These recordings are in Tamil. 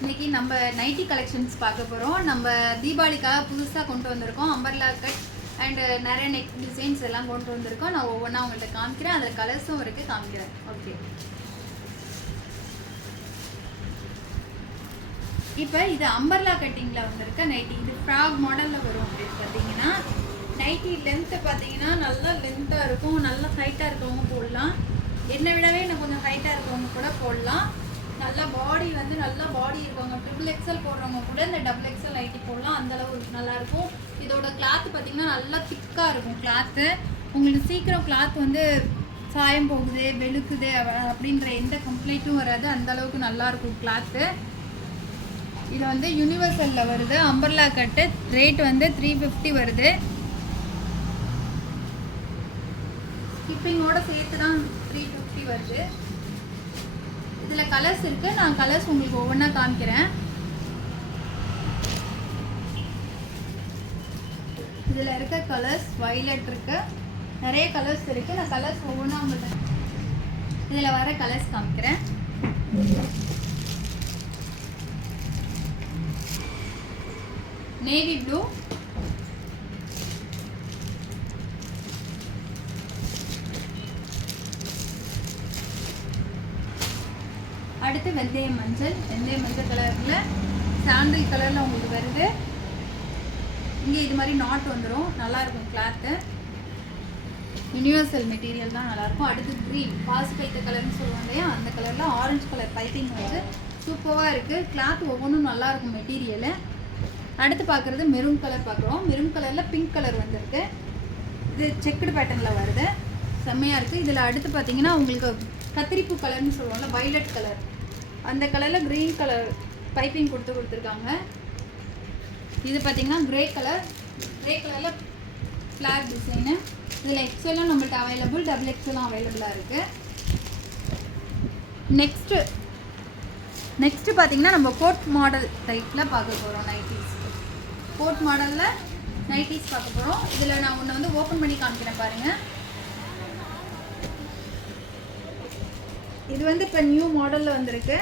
இன்னைக்கு நம்ம நைட்டி கலெக்ஷன்ஸ் பார்க்க போகிறோம். நம்ம தீபாவளிக்காக புதுசாக கொண்டு வந்திருக்கோம். அம்பர்லா கட் அண்ட் நிறைய நெக் டிசைன்ஸ் எல்லாம் கொண்டு வந்திருக்கோம். நான் ஒவ்வொன்றா உங்கள்கிட்ட காமிக்கிறேன். அதில் கலர்ஸும் இருக்குது, காமிக்கிறேன். ஓகே, இப்போ இது அம்பர்லா கட்டிங்கில் வந்திருக்க நைட்டி. இது ஃப்ராக் மாடலில் வரும். அப்படின்னு பார்த்தீங்கன்னா நைட்டி லென்த்து பார்த்தீங்கன்னா நல்லா லென்த்தாக இருக்கும். நல்லா ஹைட்டாக இருக்கவங்க போடலாம். என்னை விடவே இன்னும் கொஞ்சம் ஹைட்டாக இருக்கவங்க கூட போடலாம். நல்லா பாடி வந்து நல்லா பாடி இருக்கவங்க, ட்ரிபிள் எக்ஸல் போடுறவங்க கூட இந்த டபுள் எக்ஸல் நைட்டி போடலாம். அந்தளவு நல்லாயிருக்கும். இதோட கிளாத் பார்த்திங்கன்னா நல்லா திக்காக இருக்கும். கிளாத்து உங்களுக்கு சீக்கிரம் கிளாத் வந்து சாயம் போகுது, வெளுக்குது அப்படின்ற எந்த கம்ப்ளைண்ட்டும் வராது. அந்தளவுக்கு நல்லாயிருக்கும் கிளாத்து. இது வந்து யூனிவர்சலில் வருது. அம்பர்லா கட்டு ரேட் வந்து 350 வருது. ஸ்கிப்பிங்கோடு சேர்த்து தான் 350 வருது. இதில் கலர்ஸ் இருக்குது. நான் கலர்ஸ் உங்களுக்கு ஒவ்வொன்றா காமிக்கிறேன். இதில் இருக்க கலர்ஸ் வைலட் இருக்குது, நிறைய கலர்ஸ் இருக்குது. நான் கலர்ஸ் ஒவ்வொன்றா உங்களுக்கு இதில் வர கலர்ஸ் காமிக்கிறேன். நேவி ப்ளூ, அடுத்து வெந்தய மஞ்சள். வெந்தய மஞ்சள் கலரில் சாண்டில் கலரில் உங்களுக்கு வருது. இங்கே இது மாதிரி நாட் வந்துடும். நல்லாயிருக்கும் கிளாத்து. யூனிவர்சல் மெட்டீரியல் தான் நல்லாயிருக்கும். அடுத்து க்ரீன், பாசி பைத்த கலர்னு சொல்லுவாங்க இல்லையா, அந்த கலரில் ஆரஞ்சு கலர் பைப்பிங் வந்து சூப்பராக இருக்குது. கிளாத் ஒவ்வொன்றும் நல்லாயிருக்கும் மெட்டீரியலு. அடுத்து பார்க்குறது மெரூன் கலர் பார்க்குறோம். மெரூன் கலரில் பிங்க் கலர் வந்துருக்கு. இது செக்குடு பேட்டர்னில் வருது. செம்மையாக இருக்குது. இதில் அடுத்து பார்த்தீங்கன்னா உங்களுக்கு கத்திரிப்பூ கலர்னு சொல்லுவாங்கள்ல, வைலட் கலர், அந்த கலரில் க்ரீன் கலர் பைப்பிங் கொடுத்துருக்காங்க. இது பார்த்திங்கன்னா க்ரே கலர். க்ரே கலரில் ஃப்ளாக் டிசைனு. இதில் எக்ஸலும் நம்மள்ட்ட அவைலபிள், டபுள் எக்ஸலும் அவைலபிளாக இருக்குது. நெக்ஸ்ட்டு பார்த்திங்கன்னா நம்ம கோட் மாடல் டைப்பில் பார்க்க போகிறோம். நைட்டிஸ் கோட் மாடலில் நைட்டிஸ் பார்க்க போகிறோம். இதில் நான் ஒன்று வந்து ஓப்பன் பண்ணி காமிக்கிறேன் பாருங்கள். இது வந்து இப்போ நியூ மாடலில் வந்திருக்கு.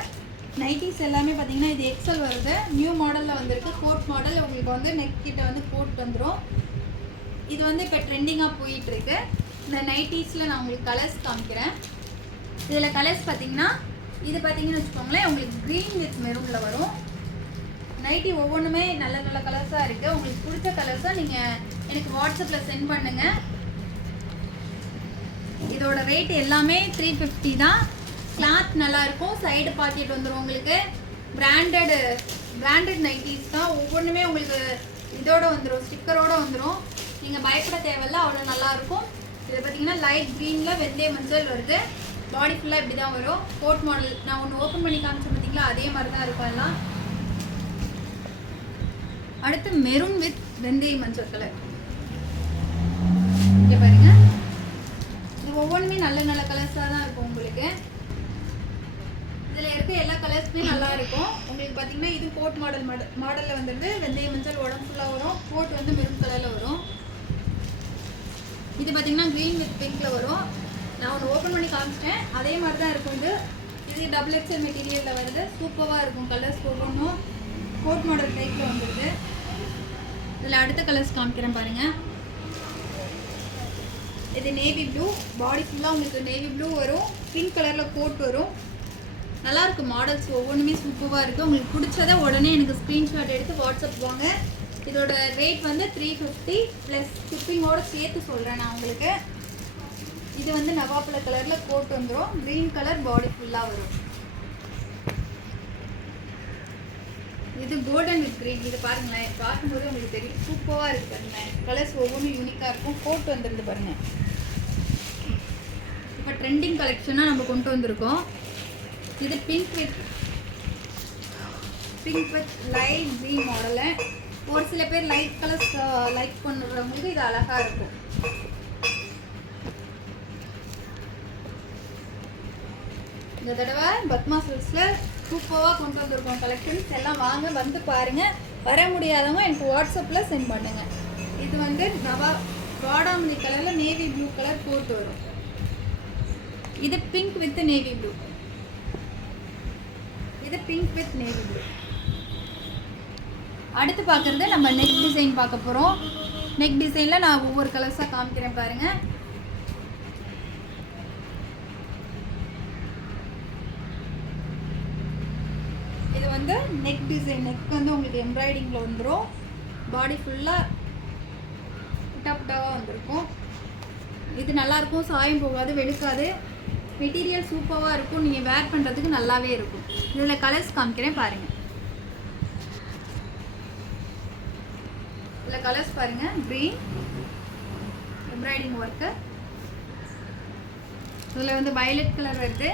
நைட்டிஸ் எல்லாமே பார்த்தீங்கன்னா இது எக்ஸல் வருது. நியூ மாடலில் வந்திருக்கு. Code model. உங்களுக்கு வந்து நெக் கிட்ட வந்து கோட் வந்துடும். இது வந்து இப்போ ட்ரெண்டிங்காக போயிட்டுருக்கு. இந்த நைட்டிஸில் நான் உங்களுக்கு கலர்ஸ் காமிக்கிறேன். இதில் கலர்ஸ் பார்த்தீங்கன்னா இது பார்த்தீங்கன்னு வச்சுக்கோங்களேன், உங்களுக்கு க்ரீன் வித் மெரூனில் வரும். நைட்டி ஒவ்வொன்றுமே நல்ல நல்ல கலர்ஸாக இருக்குது. உங்களுக்கு பிடிச்ச கலர்ஸாக நீங்கள் எனக்கு வாட்ஸ்அப்பில் சென்ட் பண்ணுங்கள். இதோட ரேட் எல்லாமே 350 தான். கிளாத் நல்லாயிருக்கும். சைடு பாக்கெட் வந்துடும். உங்களுக்கு பிராண்டட் நைட்டிஸ் தான். ஒவ்வொன்றுமே உங்களுக்கு இதோட வந்துடும், ஸ்டிக்கரோடு வந்துடும். நீங்கள் பயப்பட தேவையில்ல, அவ்வளோ நல்லாயிருக்கும். இதை பார்த்தீங்கன்னா லைட் க்ரீனில் வெந்தய மஞ்சள் வருது. பாடி ஃபுல்லாக இப்படி தான் வரும். கோட் மாடல் நான் ஒன்று ஓப்பன் பண்ணி காமிச்சேன் பார்த்தீங்களா, அதே மாதிரி தான் இருக்கும் எல்லாம். அடுத்து மெரூன் வித் வெந்தய மஞ்சள் கலர். இங்கே பாருங்க, இது ஒவ்வொன்றுமே நல்ல நல்ல கலர்ஸாக தான் இருக்கும். உங்களுக்கு இதில் இருக்க எல்லா கலர்ஸுமே நல்லா இருக்கும். உங்களுக்கு பார்த்தீங்கன்னா இது கோட் மாடலில் வந்துடுது. வெந்தய மஞ்சள் உடம்பு ஃபுல்லாக வரும். கோட் வந்து மெரூன் கலரில் வரும். இது பார்த்தீங்கன்னா க்ரீன் வித் பிங்க்கில் வரும். நான் ஒன்று ஓப்பன் பண்ணி காமிச்சிட்டேன், அதே மாதிரி தான் இருக்கும். இது டபுள் எக்ஸல் மெட்டீரியலில் வருது. சூப்பராக இருக்கும். கலர்ஸ் ஒவ்வொன்றும் கோட் மாடல் டைப்பில் வந்துடுது. இதில் அடுத்த கலர்ஸ் காமிக்கிறேன் பாருங்கள். இது நேவி ப்ளூ. பாடி ஃபுல்லாக உங்களுக்கு நேவி ப்ளூ வரும். பிங்க் கலரில் கோட் வரும். நல்லாயிருக்கும். மாடல்ஸ் ஒவ்வொன்றுமே சூப்பராக இருக்குது. உங்களுக்கு பிடிச்சதை உடனே எனக்கு ஸ்க்ரீன்ஷாட் எடுத்து வாட்ஸ்அப் வாங்க. இதோட ரேட் வந்து 350 ப்ளஸ் ஷிப்பிங்கோடு சேர்த்து சொல்கிறேன் நான் உங்களுக்கு. இது வந்து நவாப்பழ கலரில் கோட் வந்துடும். க்ரீன் கலர் பாடி ஃபுல்லாக வரும். இது கோல்டன் வித் க்ரீன். இது பாருங்களேன், பார்க்கும்போது உங்களுக்கு தெரியும். சூப்பராக இருக்குது பாருங்களேன். கலர்ஸ் ஒவ்வொன்றும் யூனிக்காக இருக்கும். கோட் வந்துருந்து பாருங்கள். இப்போ ட்ரெண்டிங் கலெக்ஷனாக நம்ம கொண்டு வந்திருக்கோம். இது pink with light green model. ஒரு சில பேர் லைட் கலர்ஸ் லைக் பண்ணுறவங்களுக்கு இது அழகாக இருக்கும். இந்த தடவை பத்மா சில்க்ஸில் சூப்பராக கொண்டு வந்திருக்கோம் கலெக்ஷன்ஸ். எல்லாம் வாங்க, வந்து பாருங்கள். வர முடியாதவங்க எனக்கு வாட்ஸ்அப்பில் சென்ட் பண்ணுங்கள். இது வந்து வாடாமல்லி கலரில் நேவி ப்ளூ கலர் கோட் வரும். இது பிங்க் வித் நேவி ப்ளூ. இது பிங்க் வித் நேவி ப்ளூ. அடுத்து பார்க்குறது நம்ம நெக் டிசைன் பார்க்க போகிறோம். நெக் டிசைனில் நான் ஒவ்வொரு கலர்ஸாக காமிக்கிறேன் பாருங்கள். இது வந்து நெக் டிசைன். நெக் வந்து உங்களுக்கு எம்ப்ராய்டிங்கில் வந்துடும். பாடி ஃபுல்லாக புட்டாக வந்திருக்கும். இது நல்லாயிருக்கும், சாயம் போகாது, வெளுக்காது. மெட்டீரியல் சூப்பராக இருக்கும், நீங்கள் வேர் பண்ணுறதுக்கு நல்லாவே இருக்கும். இதில் கலர்ஸ் காமிக்கிறேன் பாருங்கள். இதில் கலர்ஸ் பாருங்கள். Green embroidery work. இதில் வந்து வயலட் கலர் வருது,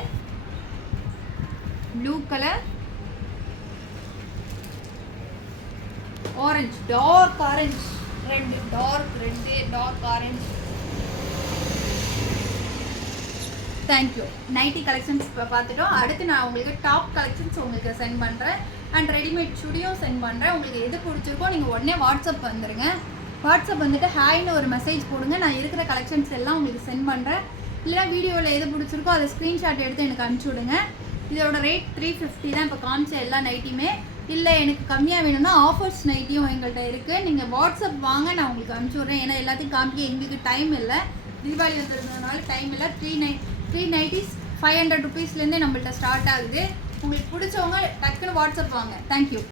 blue colour, orange, dark orange, red, dark orange. Thank you. Nighty collections இப்போ பார்த்துட்டோம். அடுத்து நான் உங்களுக்கு டாப் கலெக்ஷன்ஸ் உங்களுக்கு சென்ட் பண்ணுறேன் அண்ட் ரெடிமேட் சுடியும் சென்ட் பண்ணுறேன். உங்களுக்கு எது பிடிச்சிருக்கோ நீங்கள் உடனே வாட்ஸ்அப் வந்துடுங்க. வாட்ஸ்அப் வந்துட்டு ஹாய்னு ஒரு மெசேஜ் போடுங்க. நான் இருக்கிற கலெக்ஷன்ஸ் எல்லாம் உங்களுக்கு சென்ட் பண்ணுறேன். இல்லைனா வீடியோவில் எது பிடிச்சிருக்கோ அதை ஸ்க்ரீன்ஷாட் எடுத்து எனக்கு அனுப்பிச்சி விடுங்க. இதோட ரேட் 350 தான் இப்போ காமிச்ச எல்லா நைட்டியுமே. இல்லை எனக்கு கம்மியாக வேணும்னா ஆஃபர்ஸ் நைட்டியும் எங்கள்கிட்ட இருக்குது. நீங்கள் வாட்ஸ்அப் வாங்க, நான் உங்களுக்கு அனுப்பிச்சி விட்றேன். ஏன்னா எல்லாத்தையும் காமிக்க எங்களுக்கு டைம் இல்லை. தீபாவளி வந்துருந்ததுனால டைம் இல்லை. 3 நைட்டிஸ் 500 ருபீஸ்லேருந்தே நம்மள்ட்ட ஸ்டார்ட் ஆகுது. உங்களுக்கு பிடிச்சவங்க டக்குன்னு வாட்ஸ்அப் வாங்க. தேங்க்யூ.